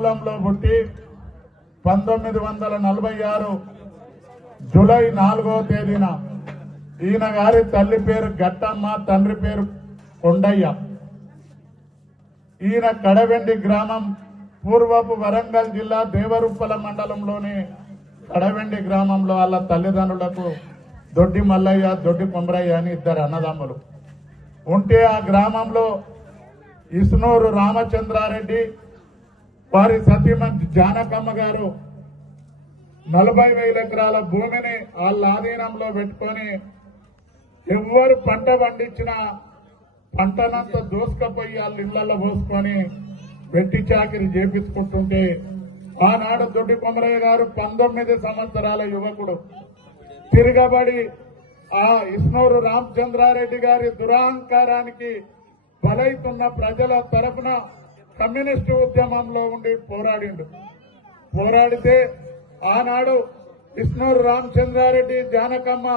కులంలో పుట్టి 1946 జూలై 4వ తేదీన ఈయన గారి తల్లి పేరు గట్టమ్మ, తండ్రి పేరు కొండయ్య. ఈయన కడవెండి గ్రామం పూర్వపు వరంగల్ జిల్లా దేవరుప్పల మండలంలోని కడవెండి గ్రామంలో వాళ్ళ తల్లిదండ్రులకు దొడ్డి మల్లయ్య, దొడ్డి కొమరయ్య అని ఇద్దరు అన్నదమ్ములు ఉంటే ఆ గ్రామంలో ఇస్నూరు రామచంద్రారెడ్డి వారి సతీమణి జానకమ్మ గారు 40,000 ఎకరాల భూమిని వాళ్ళ ఆధీనంలో పెట్టుకొని ఎవరు పంట పండించినా పంటనంతా దోసుకపోయి వాళ్ళ ఇళ్లలో పోసుకొని వెట్టి చాకిరి చేపించుకుంటుంటే ఆనాడు దొడ్డి కొమరయ్య గారు 19 సంవత్సరాల యువకుడు తిరగబడి ఆ ఇస్నూరు రామచంద్రారెడ్డి గారి దురహంకారానికి బలైతున్న ప్రజల తరఫున కమ్యూనిస్టు ఉద్యమంలో ఉండి పోరాడితే ఆనాడు ఇస్నూరు రామచంద్రారెడ్డి, జానకమ్మ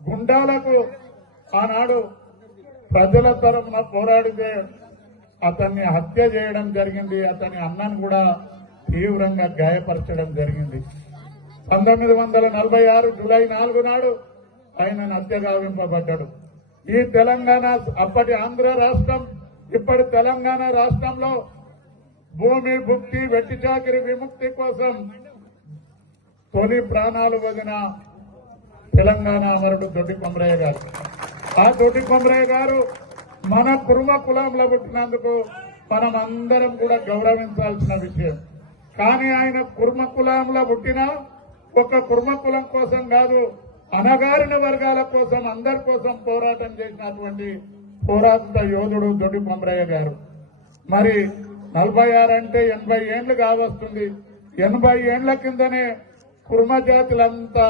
గుండాలకు ఆనాడు ప్రజల తరఫున పోరాడితే అతన్ని హత్య చేయడం జరిగింది. అతని అన్నను కూడా తీవ్రంగా గాయపరచడం జరిగింది. 1946 జూలై 4 నాడు ఆయన హత్య గావింపబడ్డాడు. ఈ తెలంగాణ, అప్పటి ఆంధ్ర రాష్ట్రం, ఇప్పటి తెలంగాణ రాష్ట్రంలో భూమి భుక్తి, వెట్టి చాకిరి విముక్తి కోసం తొలి ప్రాణాలు వదిన తెలంగాణ అమరుడు దొడ్డి కొమరయ్య గారు. ఆ దొడ్డి కొమరయ్య గారు మన కుర్మ కులంలో పుట్టినందుకు మనం అందరం కూడా గౌరవించాల్సిన విషయం. కానీ ఆయన కుర్మ కులంలో పుట్టినా ఒక కుర్మ కులం కోసం కాదు, అణగారిన వర్గాల కోసం, అందరి కోసం పోరాటం చేసినటువంటి పోరాట యోధుడు దొడ్డి కొమరయ్య గారు. మరి 46 అంటే 80 ఏండ్లు కావస్తుంది. 80 ఏండ్ల కిందనే కుర్మ జాతులంతా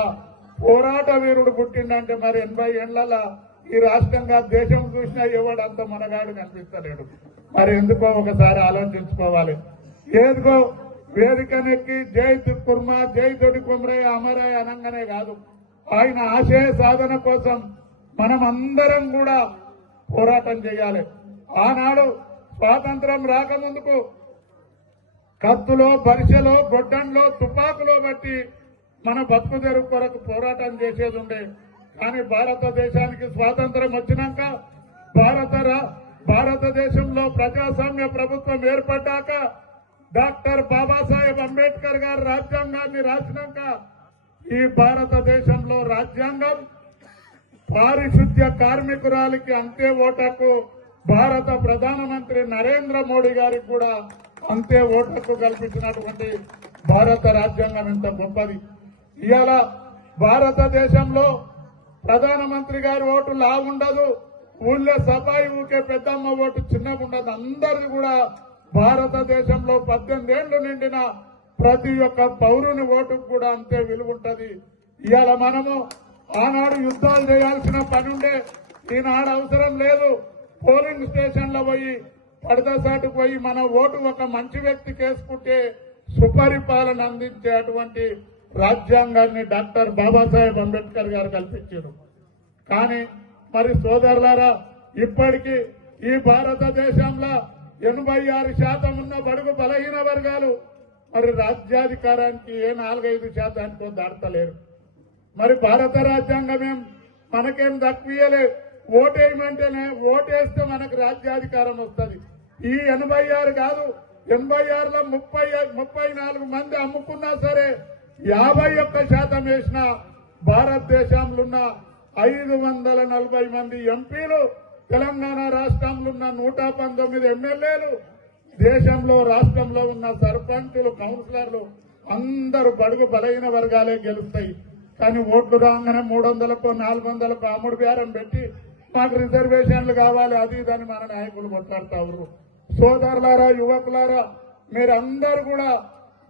పోరాట వీరుడు పుట్టిండంటే మరి 80 ఏండ్లలో ఈ రాష్ట్రంగా దేశం చూసినా ఎవడంత మనగాడు కనిపిస్తలేడు. మరి ఎందుకో ఒకసారి ఆలోచించుకోవాలి. ఏదిగో వేదికనెక్కి జై కుర్మ, జై దొడ్డి కొమరయ్య అమరయ్య అనంగానే కాదు, ఆయన ఆశయ సాధన కోసం మనం అందరం కూడా పోరాటం చేయాలి. ఆనాడు స్వాతంత్రం రాకముందుకు కత్తులో, బరిసెలో, గొడ్డంలో, తుపాకులో బట్టి మన బతుకు తెరువు కొరకు పోరాటం చేసేది ఉండే. కానీ భారతదేశానికి స్వాతంత్రం వచ్చినాక, భారతదేశంలో ప్రజాస్వామ్య ప్రభుత్వం ఏర్పడ్డాక, డాక్టర్ బాబాసాహెబ్ అంబేద్కర్ గారు రాజ్యాంగాన్ని రాసినాక ఈ భారతదేశంలో రాజ్యాంగం పారిశుద్ధ్య కార్మికురాలికి అంతే ఓటకు, భారత ప్రధానమంత్రి నరేంద్ర మోడీ గారికి కూడా అంతే ఓటకు కల్పించినటువంటి భారత రాజ్యాంగం ఎంత గొప్పది. ఇవాళ భారతదేశంలో ప్రధానమంత్రి గారి ఓటు లా ఉండదు, ఊళ్ళో సఫాయి ఊకే పెద్దమ్మ ఓటు చిన్నగా ఉండదు. అందరిది కూడా భారతదేశంలో 18 ఏళ్లు నిండిన ప్రతి ఒక్క పౌరుని ఓటుకు కూడా అంతే విలువ ఉంటది. ఇవాళ మనము ఆనాడు యుద్ధాలు చేయాల్సిన పని ఉండే, ఈనాడు అవసరం లేదు. పోలింగ్ స్టేషన్లో పోయి పడదసాటుకు పోయి మన ఓటు ఒక మంచి వ్యక్తికి వేసుకుంటే సుపరిపాలన అందించే అటువంటి రాజ్యాంగాన్ని డాక్టర్ బాబాసాహెబ్ అంబేద్కర్ గారు కల్పించారు. కానీ మరి సోదరులారా, ఇప్పటికీ ఈ భారతదేశంలో 86% ఉన్న బడుగు బలహీన వర్గాలు మరి రాజ్యాధికారానికి 4-5% దాటలేరు. మరి భారత రాజ్యాంగం మనకేం దక్కియలే. ఓటేయమంటేనే ఓటేస్తే మనకు రాజ్యాధికారం వస్తుంది. ఈ 86 కాదు, 86లో 34 మంది అమ్ముకున్నా సరే 51% వేసిన భారతదేశంలో ఉన్న 540 మంది ఎంపీలు, తెలంగాణ రాష్ట్రంలో ఉన్న 119 ఎమ్మెల్యేలు, దేశంలో రాష్ట్రంలో ఉన్న సర్పంచులు, కౌన్సిలర్లు అందరూ బడుగు బలహీన వర్గాలే గెలుస్తాయి. కానీ ఓట్లు రాగానే 300కో 400కో అమ్ముడు బేరం పెట్టి మాకు రిజర్వేషన్లు కావాలి అది ఇదని మన నాయకులు కొట్లాడతారు. సోదరులారా, యువకులారా, మీరందరూ కూడా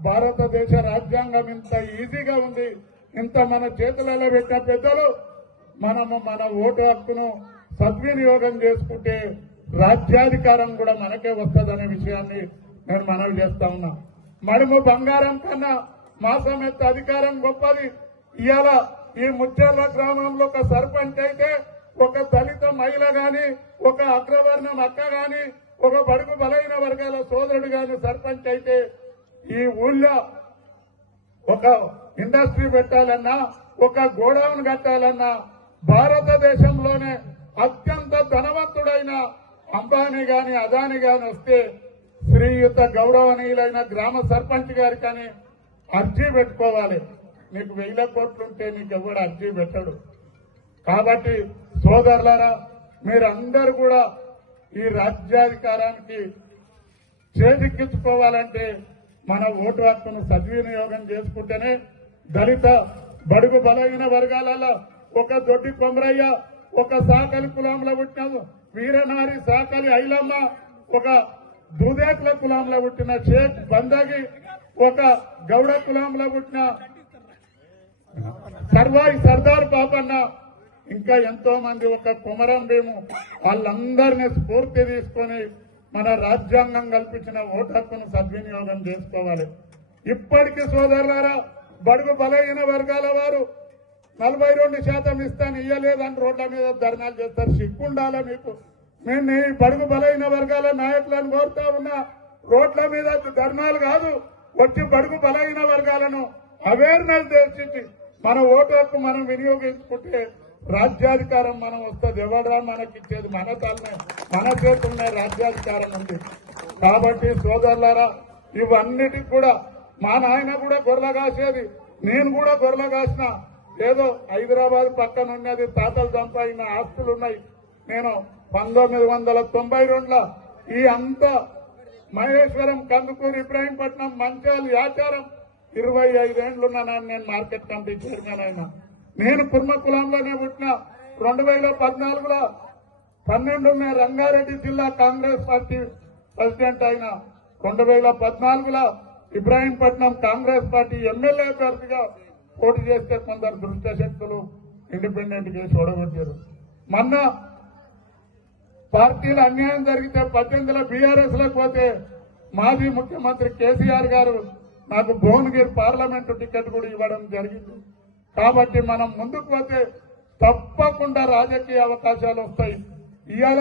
భారతదేశ రాజ్యాంగం ఇంత ఈజీగా ఉంది, ఇంత మన చేతులలో పెట్టిన పెద్దలు మనము మన ఓటు హక్కును సద్వినియోగం చేసుకుంటే రాజ్యాధికారం కూడా మనకే వస్తుందనే విషయాన్ని నేను మనవి చేస్తా ఉన్నా. మడుము బంగారం కన్నా మాసం ఎత్త అధికారం గొప్పది. ఇవాళ ఈ ముచ్చెర్ల గ్రామంలో ఒక సర్పంచ్ అయితే, ఒక దళిత మహిళ గాని, ఒక అగ్రవర్ణం అక్క గాని, ఒక బడుగు బలైన వర్గాల సోదరుడు గాని సర్పంచ్ అయితే ఈ ఊళ్ళో ఒక ఇండస్ట్రీ పెట్టాలన్నా, ఒక గోడౌన్ కట్టాలన్నా భారతదేశంలోనే అత్యంత ధనవంతుడైన అంబానీ గాని అదాని గాని వస్తే శ్రీయుత గౌరవనీయులైన గ్రామ సర్పంచ్ గారి కానీ అర్జీ పెట్టుకోవాలి. నీకు 1000 కోట్లుంటే నీకు ఎవడు అర్జీ పెట్టడు. కాబట్టి సోదరులారా, మీరందరూ కూడా ఈ రాజ్యాధికారానికి చేజిక్కించుకోవాలంటే మన ఓటు హక్కును సద్వినియోగం చేసుకుంటేనే దళిత బడుగు బలహీన వర్గాలలో ఒక దొడ్డి కొమరయ్య, ఒక సాకలి కులంలో పుట్టిన వీరనారి సాకలి ఐలమ్మ, ఒక దూదేకుల కులంలో పుట్టిన షేక్ బందగి, ఒక గౌడ కులంలో పుట్టిన సర్వాయి సర్దార్ బాబన్న, ఇంకా ఎంతో మంది ఒక కుమరం భీము, వాళ్ళందరినీ స్ఫూర్తి తీసుకొని మన రాజ్యాంగం కల్పించిన ఓటు హక్కును సద్వినియోగం చేసుకోవాలి. ఇప్పటికీ సోదరులారా, బడుగు బలహీన వర్గాల వారు 42% ఇస్తాను ఇయ్యలేదని రోడ్ల మీద ధర్నాలు చేస్తారు. సిగ్గుండాలా మీకు? నేను ఈ బడుగు బలహీన వర్గాల నాయకులను కోరుతా ఉన్నా, రోడ్ల మీద ధర్నాలు కాదు, వచ్చి బడుగు బలహీన వర్గాలను అవేర్నెస్ చేసి మన ఓటు హక్కు మనం వినియోగించుకుంటే రాజ్యాధికారం మనం వస్తుంది. ఎవడరా మనకిచ్చేది? మన తలనే, మన చేతుల్నే రాజ్యాధికారం ఉంది. కాబట్టి సోదరులారా, ఇవన్నిటికి కూడా మా నాయన కూడా గొర్రెలు కాసేది, నేను కూడా గొర్రెలు కాసిన. ఏదో హైదరాబాద్ పక్కన ఉన్నది, తాతలు సంపాదించిన ఆస్తులున్నాయి. నేను 1992లో ఈ అంతా మహేశ్వరం, కందుకూరు, ఇబ్రాహీంపట్నం, మంచాలు, యాచారం 25 ఏళ్లున్నాను నేను మార్కెట్ కమిటీ చైర్మన్ అయినా. నేను కుర్మ కులంలోనే పుట్టిన. 2014లో 12 రంగారెడ్డి జిల్లా కాంగ్రెస్ పార్టీ ప్రెసిడెంట్ అయిన. 2014లో ఇబ్రాహీంపట్నం కాంగ్రెస్ పార్టీ ఎమ్మెల్యే అభ్యర్థిగా పోటీ చేస్తే కొందరు దుష్ట శక్తులు ఇండిపెండెంట్ కేసు ఓడగొట్టారు. మొన్న పార్టీలో అన్యాయం జరిగితే 18లో బీఆర్ఎస్ లకు పోతే మాజీ ముఖ్యమంత్రి కేసీఆర్ గారు నాకు భువనగిరి పార్లమెంటు టికెట్ కూడా ఇవ్వడం జరిగింది. కాబట్టి మనం ముందుకు పోతే తప్పకుండా రాజకీయ అవకాశాలు వస్తాయి. ఇవాళ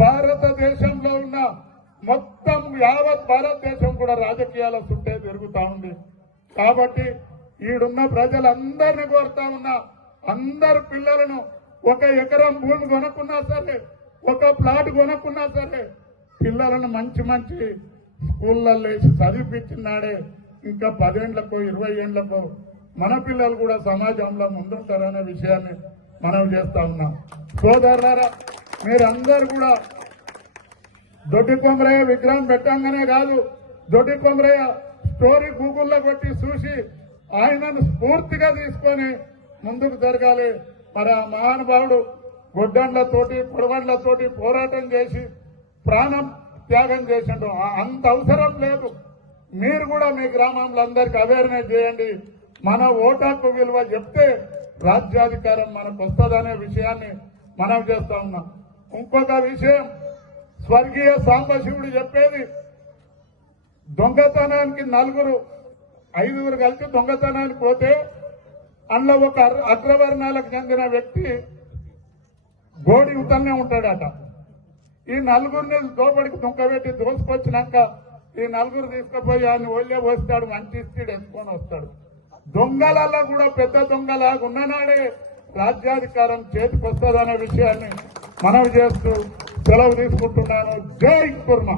భారతదేశంలో ఉన్న మొత్తం యావత్ భారతదేశం కూడా రాజకీయాల చుట్టే తిరుగుతా ఉంది. కాబట్టి ఈడున్న ప్రజలందరినీ కోరుతా ఉన్నా, అందరు పిల్లలను 1 ఎకరం భూమి కొనుక్కున్నా సరే, 1 ప్లాట్ కొనుక్కున్నా సరే, పిల్లలను మంచి మంచి స్కూళ్ళల్లో వేసి చదివిపించినాడే ఇంకా 10 ఏళ్లకో 20 ఏళ్లకో మన పిల్లలు కూడా సమాజంలో ముందుంటారనే విషయాన్ని మనం చేస్తా ఉన్నాం. సోదరులారా, మీరందరూ కూడా దొడ్డి కొమరయ్య విగ్రహం పెట్టంగానే కాదు, దొడ్డి కొమరయ్య స్టోరీ గూగుల్లో కొట్టి చూసి ఆయనను స్ఫూర్తిగా తీసుకొని ముందుకు జరగాలి. మరి ఆ మహానుభావుడు గొడ్డండ్లతోటి, పొడవండ్లతోటి పోరాటం చేసి ప్రాణం త్యాగం చేసిండు. అంత అవసరం లేదు. మీరు కూడా మీ గ్రామంలో అందరికీ అవేర్నెస్ చేయండి. మన ఓటాకు విలువ చెప్తే రాజ్యాధికారం మనకు వస్తుందనే విషయాన్ని మనం చేస్తా ఉన్నాం. ఇంకొక విషయం, స్వర్గీయ సాంబశివుడు చెప్పేది, దొంగతనానికి 5 కలిసి దొంగతనానికి పోతే అందులో ఒక అగ్రవర్ణాలకు చెందిన వ్యక్తి గోడి ఉతన్నే ఉంటాడట. ఈ 4 దోపడికి దుంకబెట్టి దోసుకొచ్చినాక ఈ 4 తీసుకుపోయి ఆయన ఒళ్ళే పోస్తాడు, మంచి ఇస్తాడు, ఎంచుకొని వస్తాడు. దొంగలలో కూడా పెద్ద దొంగలాగా ఉన్ననాడే రాజ్యాధికారం చేతికి వస్తుందనే విషయాన్ని మనవి చేస్తూ సెలవు తీసుకుంటున్నాను. జై కుర్మ.